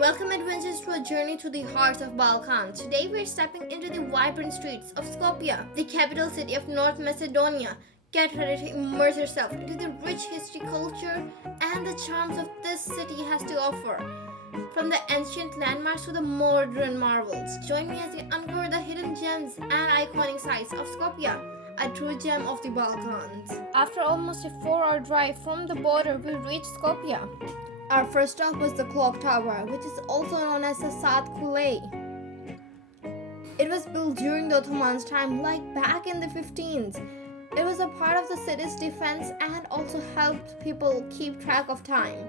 Welcome adventurers to a journey through the heart of Balkan. Today we're stepping into the vibrant streets of Skopje, the capital city of North Macedonia. Get ready to immerse yourself into the rich history, culture, and the charms of this city has to offer. From the ancient landmarks to the modern marvels, join me as we uncover the hidden gems and iconic sites of Skopje, a true gem of the Balkans. After almost a 4-hour drive from the border, we reached Skopje. Our first stop was the clock tower, which is also known as the Saat Kule. It was built during the Ottomans' time, like back in the 15th. It was a part of the city's defense and also helped people keep track of time.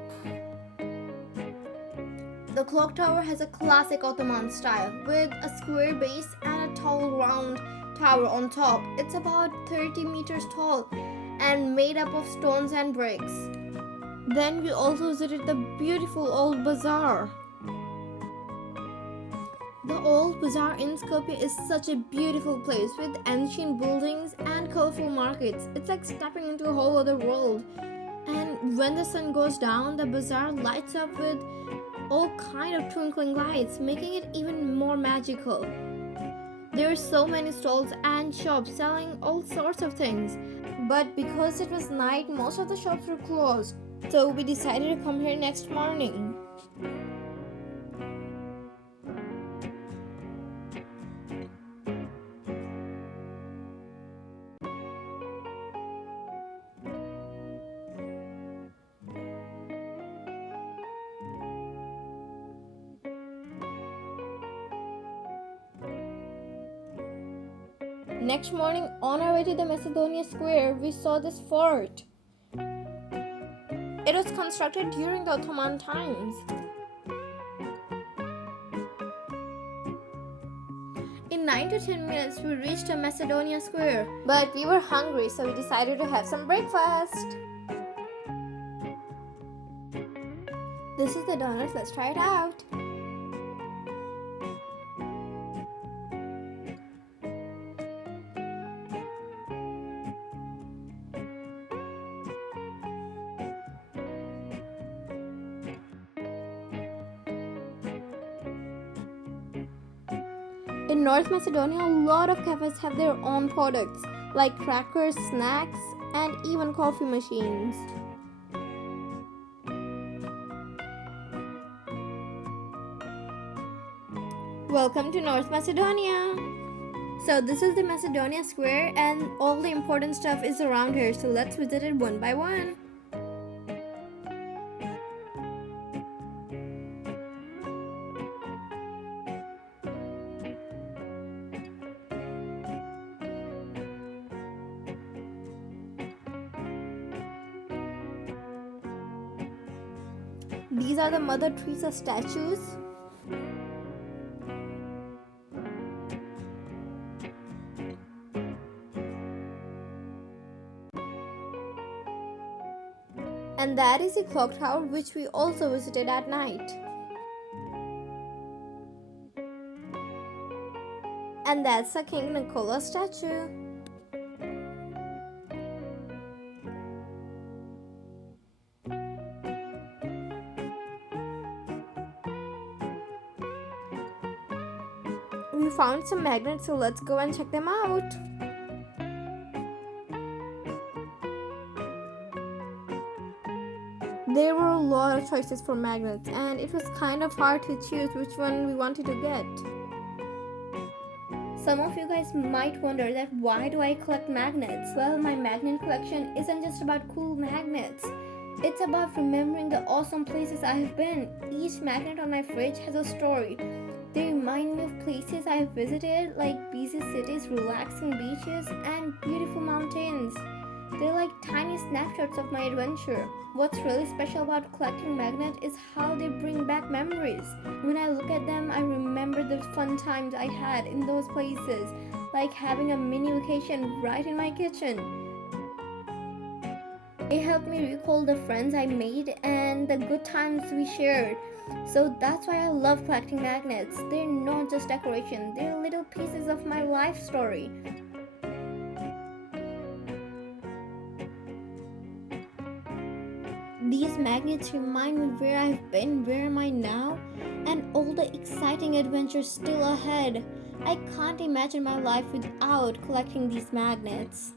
The clock tower has a classic Ottoman style with a square base and a tall round tower on top. It's about 30 meters tall and made up of stones and bricks. Then we also visited the beautiful Old Bazaar. The Old Bazaar in Skopje is such a beautiful place with ancient buildings and colorful markets. It's like stepping into a whole other world. And when the sun goes down, the bazaar lights up with all kind of twinkling lights, making it even more magical. There are so many stalls and shops selling all sorts of things. But because it was night, most of the shops were closed. So we decided to come here next morning. Next morning, on our way to the Macedonian Square, we saw this fort. It was constructed during the Ottoman times. In 9 to 10 minutes, we reached the Macedonian Square. But we were hungry, so we decided to have some breakfast. This is the donuts, let's try it out. In North Macedonia, a lot of cafes have their own products, like crackers, snacks, and even coffee machines. Welcome to North Macedonia! So this is the Macedonian Square and all the important stuff is around here, so let's visit it one by one. These are the Mother Teresa statues. And that is the clock tower, which we also visited at night. And that's the King Nicola statue. We found some magnets, so let's go and check them out. There were a lot of choices for magnets, and it was kind of hard to choose which one we wanted to get. Some of you guys might wonder that why do I collect magnets? Well, my magnet collection isn't just about cool magnets. It's about remembering the awesome places I have been. Each magnet on my fridge has a story. They remind me of places I have visited, like busy cities, relaxing beaches, and beautiful mountains. They're like tiny snapshots of my adventure. What's really special about collecting magnets is how they bring back memories. When I look at them, I remember the fun times I had in those places, like having a mini vacation right in my kitchen. They help me recall the friends I made and the good times we shared. So that's why I love collecting magnets. They're not just decoration, they're little pieces of my life story. These magnets remind me where I've been, where am I now, and all the exciting adventures still ahead. I can't imagine my life without collecting these magnets.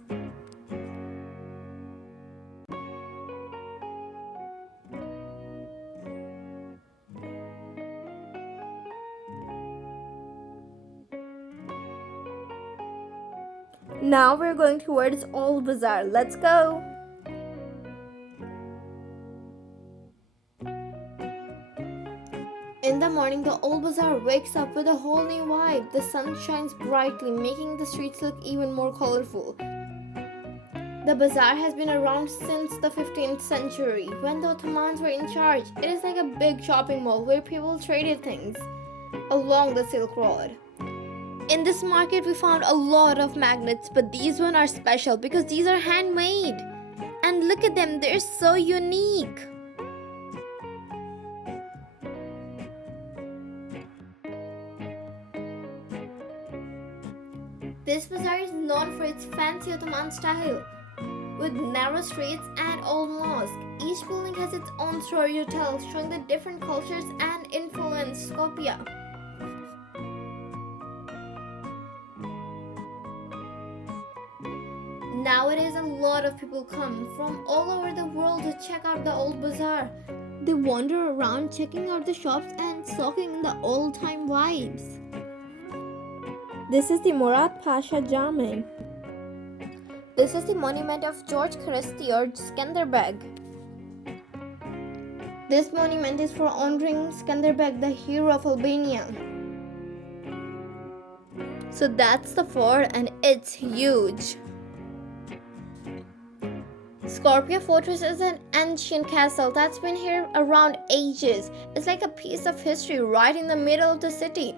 Now we're going towards Old Bazaar. Let's go! In the morning, the Old Bazaar wakes up with a whole new vibe. The sun shines brightly, making the streets look even more colorful. The bazaar has been around since the 15th century, when the Ottomans were in charge. It is like a big shopping mall where people traded things along the Silk Road. In this market, we found a lot of magnets, but these ones are special because these are handmade. And look at them, they're so unique. This bazaar is known for its fancy Ottoman style, with narrow streets and old mosque. Each building has its own story to tell, showing the different cultures and influence Skopje. Nowadays, a lot of people come from all over the world to check out the Old Bazaar. They wander around checking out the shops and soaking in the old-time vibes. This is the Murat Pasha Jami. This is the monument of George Christie or Skanderbeg. This monument is for honoring Skanderbeg, the hero of Albania. So that's the fort and it's huge. Skopje Fortress is an ancient castle that's been here around ages. It's like a piece of history right in the middle of the city.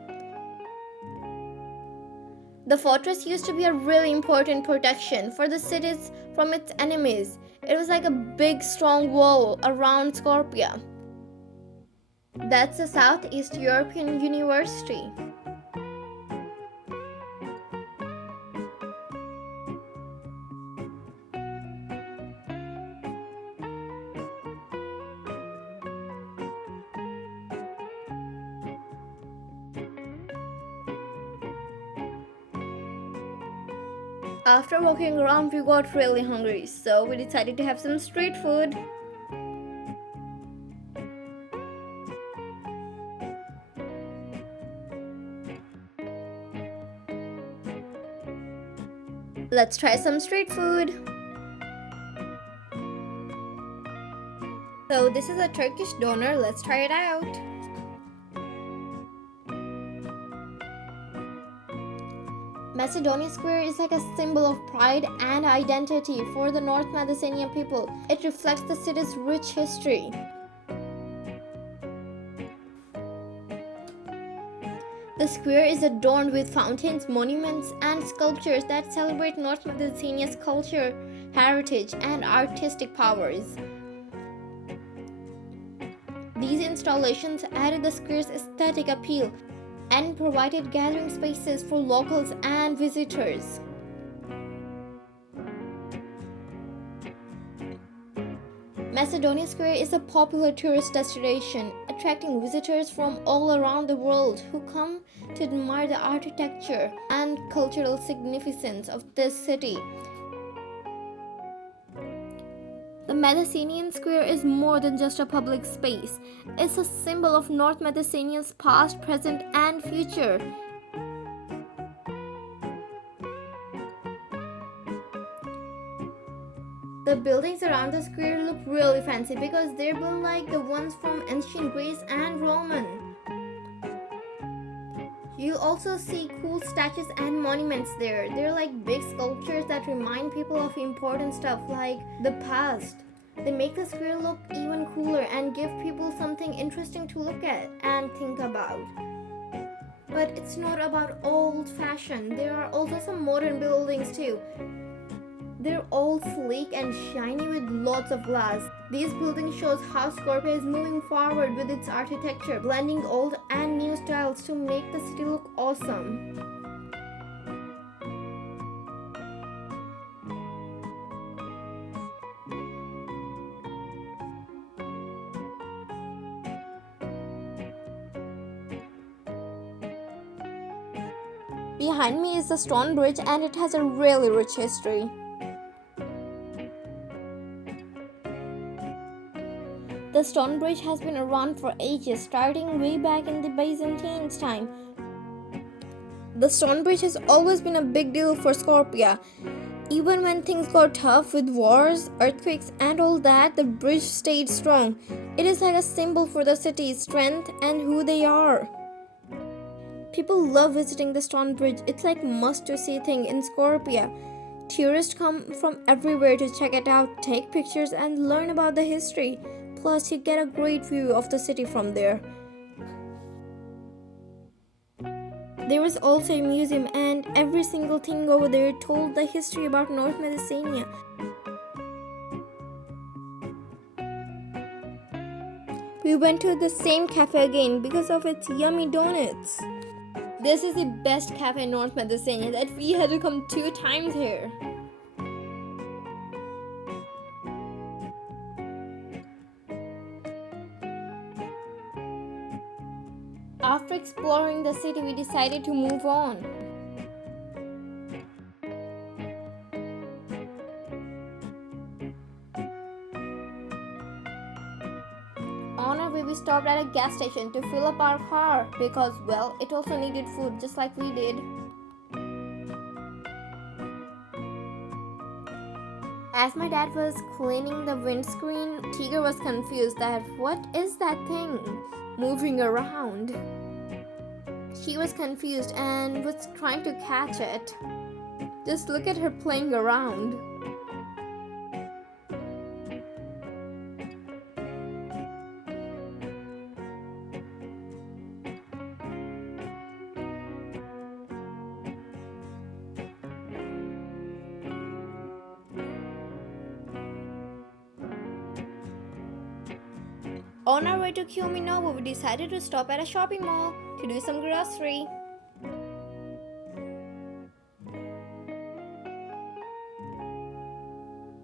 The fortress used to be a really important protection for the cities from its enemies. It was like a big strong wall around Skopje. That's the Southeast European University. After walking around, we got really hungry, so we decided to have some street food. Let's try some street food. So this is a Turkish doner. Let's try it out. Macedonian Square is like a symbol of pride and identity for the North Macedonian people. It reflects the city's rich history. The square is adorned with fountains, monuments, and sculptures that celebrate North Macedonia's culture, heritage, and artistic powers. These installations added the square's aesthetic appeal and provided gathering spaces for locals and visitors. Macedonian Square is a popular tourist destination, attracting visitors from all around the world who come to admire the architecture and cultural significance of this city. The Macedonian Square is more than just a public space. It's a symbol of North Macedonia's past, present, and future. The buildings around the square look really fancy because they're built like the ones from ancient Greece and Roman. You also see cool statues and monuments there. They're like big sculptures that remind people of important stuff like the past. They make the square look even cooler and give people something interesting to look at and think about. But it's not about old fashion. There are also some modern buildings too. They're all sleek and shiny with lots of glass. These buildings shows how Skopje is moving forward with its architecture, blending old and new styles to make the city look awesome. Behind me is the stone bridge and it has a really rich history. The stone bridge has been around for ages, starting way back in the Byzantines' time. The stone bridge has always been a big deal for Skopje. Even when things got tough with wars, earthquakes, and all that, the bridge stayed strong. It is like a symbol for the city's strength and who they are. People love visiting the stone bridge. It's like must-to-see thing in Skopje. Tourists come from everywhere to check it out, take pictures, and learn about the history. Plus, you get a great view of the city from there. There was also a museum, and every single thing over there told the history about North Macedonia. We went to the same cafe again because of its yummy donuts. This is the best cafe in North Macedonia that we had to come 2 times here. After exploring the city, we decided to move on. On our way, we stopped at a gas station to fill up our car because, well, it also needed food just like we did. As my dad was cleaning the windscreen, Tiger was confused that what is that thing moving around? She was confused and was trying to catch it. Just look at her playing around. On our way to Kuminovo, we decided to stop at a shopping mall to do some grocery.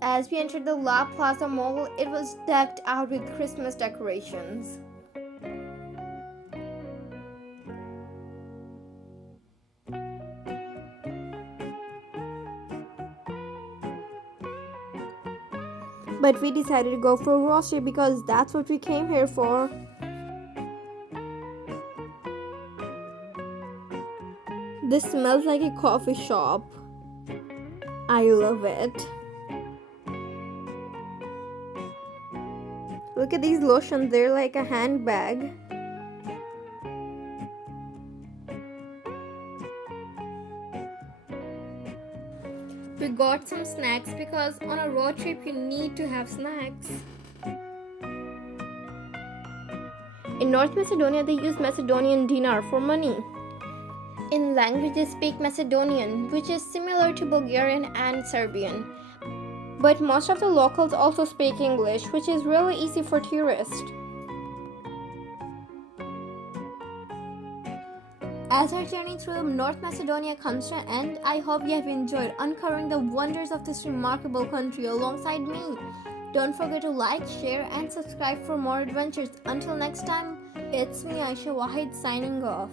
As we entered the La Plaza Mall, it was decked out with Christmas decorations. But we decided to go for grocery because that's what we came here for. This smells like a coffee shop. I love it. Look at these lotions, they're like a handbag. We got some snacks because on a road trip you need to have snacks. In North Macedonia, they use Macedonian dinar for money. In language, they speak Macedonian, which is similar to Bulgarian and Serbian. But most of the locals also speak English, which is really easy for tourists. As our journey through North Macedonia comes to an end, I hope you have enjoyed uncovering the wonders of this remarkable country alongside me. Don't forget to like, share, and subscribe for more adventures. Until next time, it's me, Aisha Wahid, signing off.